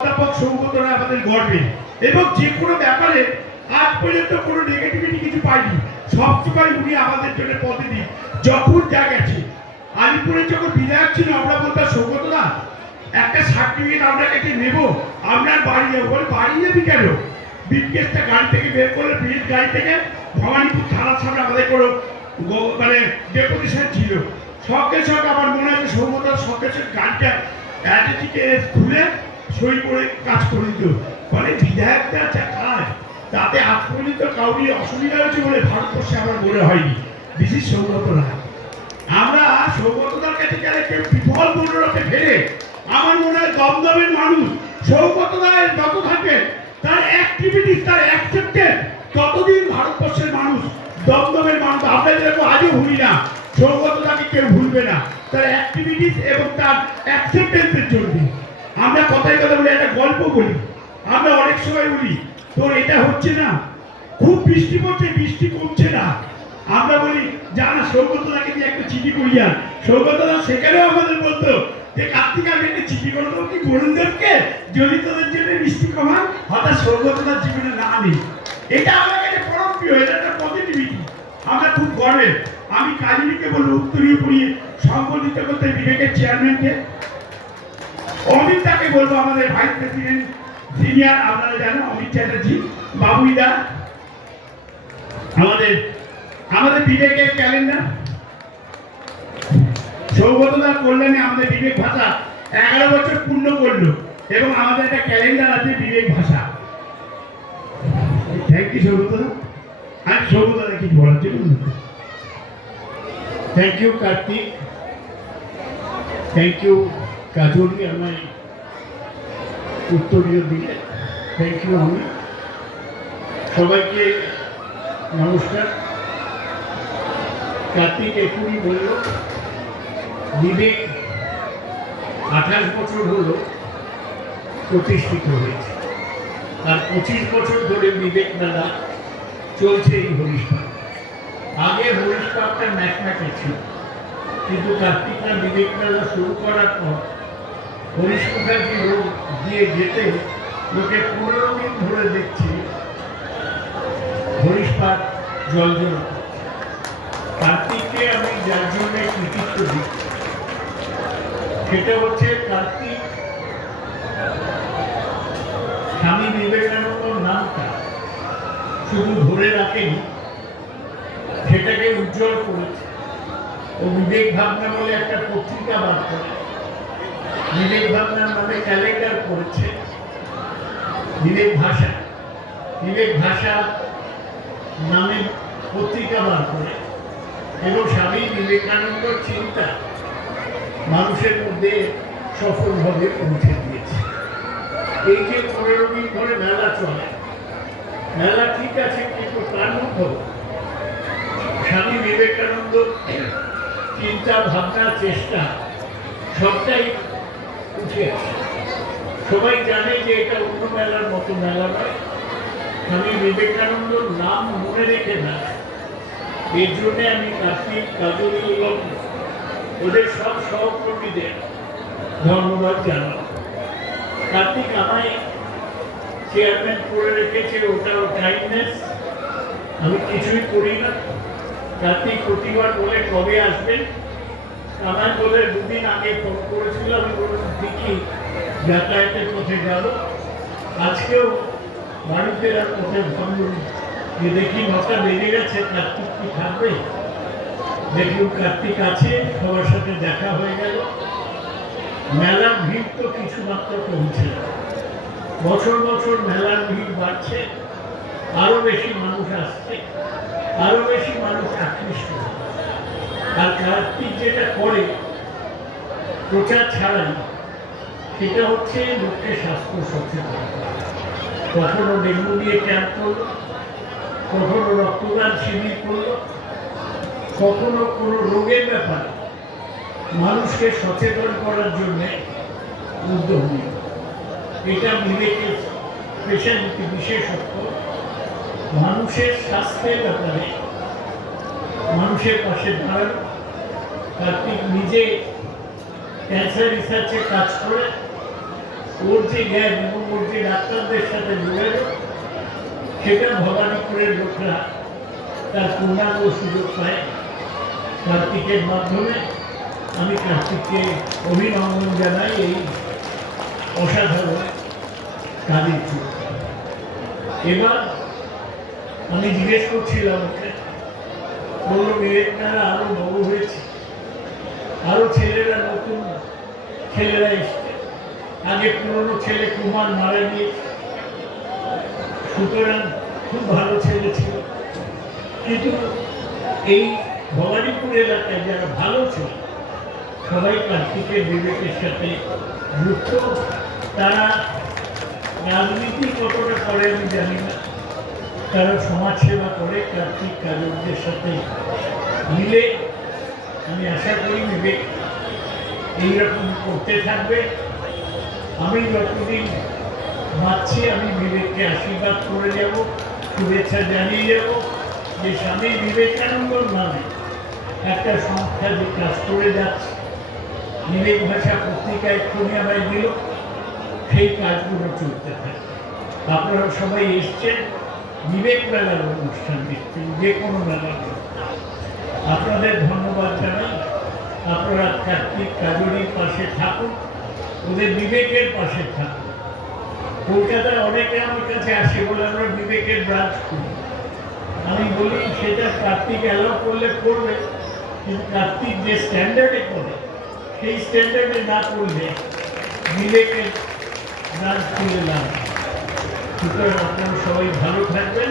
অধ্যাপক সৌগতরা আমাদের গর্বে এবং যে কোনো ব্যাপারে আজ পর্যন্ত কোনো নেগেটিভিটি কিছু পাইনি। সবসময় উনি আমাদের জন্য প্রতিদিন যখন যা গেছে, আলিপুরে যখন বিধায়ক ছিল আমরা বলতাম সৌগতদা একটা সার্টিফিকেট আপনার কাছে নেব, আপনার বাড়ি যাবো। বলে বাড়ি যাবি কেন? বিটকেসটা গাড়ি থেকে বের করলে ব্রিজ গাড়ি থেকে ভবানীপুর থানার সামনে আমাদের কোনো মানে ডেপুটেশন ছিল। সঙ্গে সঙ্গে আমার মনে আছে সৌগতার সঙ্গে সঙ্গে গাড়িটা অ্যাডিটিকে খুলে সই করে কাজ করে দিত। মানে বিধায়কটা যা কাজ, তাতে আজ পর্যন্ত কাউরি অসুবিধা হয়েছে বলে ভারতবর্ষে আমার মনে হয়নি। বিশেষ সৌগতরা, আমরা সৌগতদার কাছে গেলে কেউ বিফল মনোরথে ফেরে আমার মনে হয় দমদমের মানুষ সৌগতদার যত থাকে তার অ্যাক্টিভিটিস, তার অ্যাকসেপ্টেড, ততদিন ভারতবর্ষের মানুষ দমদমের মানুষ আপনাদের আজও ভুলি না। সৌগতদাকে কেউ ভুলবে না তার অ্যাক্টিভিটিস এবং তার অ্যাকসেপ্টেন্সের জন্য। আমরা কথায় কথা বলি, একটা গল্প বলি, আমরা অনেক সময় বলি তোর এটা হচ্ছে না, খুব বৃষ্টি পড়ছে, বৃষ্টি কমছে না, আমরা বলি জানা সৌগতদাকে দিয়ে একটা চিঠি করিয়া। সৌগতদা সেখানেও আমাদের বলতো যে কার্তিক আমি একটা চিঠি করে দেবো কি বরুণদেবকে, যদি তোদের জন্য বৃষ্টি কমান, হঠাৎ সৌগতদার জীবনে না নেই। এটা আমার কাছে পরম প্রিয়, এটা একটা পজিটিভিটি, আমরা খুব গর্বের। আমি কাজিনীকে বলবো উত্তরীয় পড়িয়ে সম্বোধিত করতে বিবেকের চেয়ারম্যানকে, অমিতাকে বলবো আমাদের ভাইস প্রেসিডেন্ট সিনিয়র, আপনারা জানেন অমিত চ্যাটার্জি, বাবুইদা, আমাদের বিবেকের ক্যালেন্ডার, সৌগতদার কল্যাণে আমাদের বিবেক ভাষা 11 বছর পূর্ণ করলো এবং আমাদের একটা ক্যালেন্ডার আছে বিবেক ভাষা। Thank you সৌগতদা। আর সৌগতদা কি বলার জন্য? Thank you Kartik, thank you Kajli আমায় উত্তরীয় দিলে, থ্যাংক ইউ। আমি সবাইকে নমস্কার। কার্তিক এখনই বলল বিবেক 28 বছর হলো প্রতিষ্ঠিত হয়েছে, আর 25 বছর ধরে বিবেক মেলা চলছে এই হরিশপাড়। আগে হরিশপাড়টা ম্যাকম্যাকে ছিল, কিন্তু কার্তিকরা বিবেক মেলা শুরু করার পর হরিশ মুখার্জি রোড দিয়ে যেতে লোকে 15 দিন ধরে দেখছি হরিশপাড় জলজল। কার্তিককে আমি যার জন্য কৃতিত্ব দিচ্ছি সেটা হচ্ছে কার্তিক স্বামী বিবেকানন্দর নামটা শুধু ধরে রাখেনি, সেটাকে উজ্জ্বল করেছে। ও বিবেক ভাবনা বলে একটা পত্রিকা বার করে, বিবেক ভাবনার নামে ক্যালেন্ডার করেছে, বিবেক ভাষা নামে পত্রিকা বার করে, এবং স্বামী বিবেকানন্দর চিন্তা মানুষের মধ্যে সফলভাবে পৌঁছে দিয়েছে। এই যে 15 দিন ধরে মেলা চলে, মেলা ঠিক আছে, কিন্তু তার মধ্যে স্বামী বিবেকানন্দ চিন্তা ভাবনা চেষ্টা সবটাই উঠে আসে। সবাই জানে যে এটা অন্য মেলার মতো মেলা নয়, স্বামী বিবেকানন্দর নাম মনে রেখে না। এর জন্যে আমি কার্তিক, কাজলি এবং ওদের সব সহকর্মীদের ধন্যবাদ জানাব। কার্তিক আমায় চেয়ারম্যান করে রেখেছে, ওটাও কাইন্ডনেস, আমি কিছুই করি না। কার্তিক প্রতিবার বলে কবে আসবেন, আমার বলে 2 দিন আগে ফোন করেছিল, আমি বললাম দেখি যাতায়াতের পথে যাব। আজকেও বাড়িতে পথে ভাবলাম যে দেখি 9টা বেজে গেছে, কার্তিক কি থাকবে, দেখুন কার্তিক আছে, সবার সাথে দেখা হয়ে গেল। মেলার ভিড় তো কিছু মাত্র কমছে না, বছর বছর মেলার ভিড় বাড়ছে, আরো বেশি মানুষ আসছে, আরো বেশি মানুষ আকৃষ্ট। আর কার্তিক যেটা করে প্রচার ছাড়াই, সেটা হচ্ছে লোককে স্বাস্থ্য সচেতন। কখনো ডেঙ্গু নিয়ে ক্যাম্প করলো, কখনো রক্তদান শিবির করলো, কখনো কোনো রোগের ব্যাপারে মানুষকে সচেতন করার জন্য উদ্যোগ নিল। এটা বিবেকের স্পেশালিটি, বিশেষত্ব। মানুষের স্বাস্থ্যের ব্যাপারে মানুষের পাশে দাঁড়ানো। কার্তিক নিজে ক্যান্সার রিসার্চে কাজ করে, ওর যে জ্ঞান এবং ওর যে ডাক্তারদের সাথে যোগাযোগ, সেটা ভবানীপুরের লোকরা তার পূর্ণাঙ্গ সুযোগ পায় কার্তিকের মাধ্যমে। আমি কার্তিককে অভিনন্দন জানাই এই অসাধারণ কাজের জন্য। এবার আমি জিজ্ঞেস করছিলাম ওকে, বললো বিবেকনারা আরো বড় হয়েছে, আরো ছেলেরা নতুন ছেলেরা এসছে, আগে পুরনো ছেলে কুমার মারা গিয়েছে, সুতরাং খুব ভালো ছেলে ছিল। কিন্তু এই ভবানীপুর এলাকায় যারা ভালো ছিল সবাই কার্তিকের বিবেকের সাথে যুক্ত। তারা রাজনীতি কতটা করে আমি জানি না, তারা সমাজসেবা করে কার্তিক কাজকদের সাথে মিলে। আমি আশা করি বিবেক এইরকম করতে থাকবে। আমি যতদিন বাঁচছি আমি বিবেককে আশীর্বাদ করে যাব, শুভেচ্ছা জানিয়ে যাব যে স্বামী বিবেকানন্দর নামে একটা সংস্থা যে কাজ করে যাচ্ছে, বিবেক ভাষা পত্রিকা এক্ষুনি আমায় দিল, সেই কাজগুলো চলতে থাকে। আপনারা সবাই এসছেন বিবেক মেলার অনুষ্ঠান দেখছেন, যে কোনো মেলার। আপনাদের ধন্যবাদ জানাই। আপনারা কার্তিক কাজরির পাশে থাকুন, ওদের বিবেকের পাশে থাকুন। কলকাতায় অনেকে আমার কাছে আসে বলে আমরা বিবেকের ব্রাঞ্চ করি। আমি বলি সেটা কার্তিক অ্যালাউ করলে করবে, কিন্তু কার্তিক যে স্ট্যান্ডার্ডে করে সেই স্ট্যান্ডার্ডে না করলে বিবেকের ব্রাঞ্চ খুলে লাভ। সুতরাং আপনারা সবাই ভালো থাকবেন।